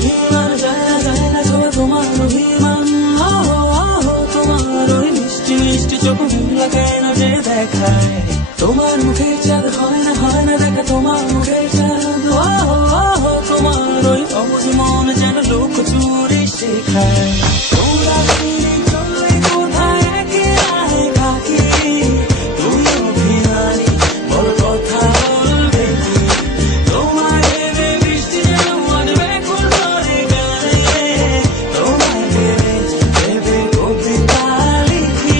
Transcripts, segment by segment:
অভিমান যায় না গো তোমার অভিমান, তোমার ওই মিষ্টি মিষ্টি চোখ মেলা কেন যে দেখায়, তোমার মুখের চাঁদ হয় না দেখা তোমার মুখের চাঁদ, তোমার ওই অবুঝ মন যেন লোক চুরি শেখায়। তোমরা চলে কোথায় একে আয় কাকি, তুমি অভিমানী বড় কথা বলবে কি, তোমার ভেবে বৃষ্টি যেন মন ব্যাকুল করে গায়ে, তোমার ভেবে কবিতা লিখি।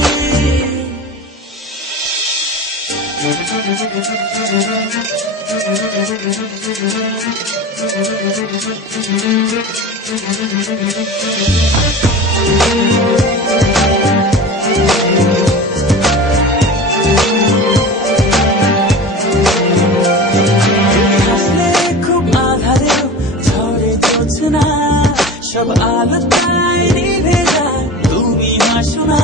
খুব আধারেও ঝড়ে জোছনা, সব আলো তাই নিভে যায়, তুমি হাসো না।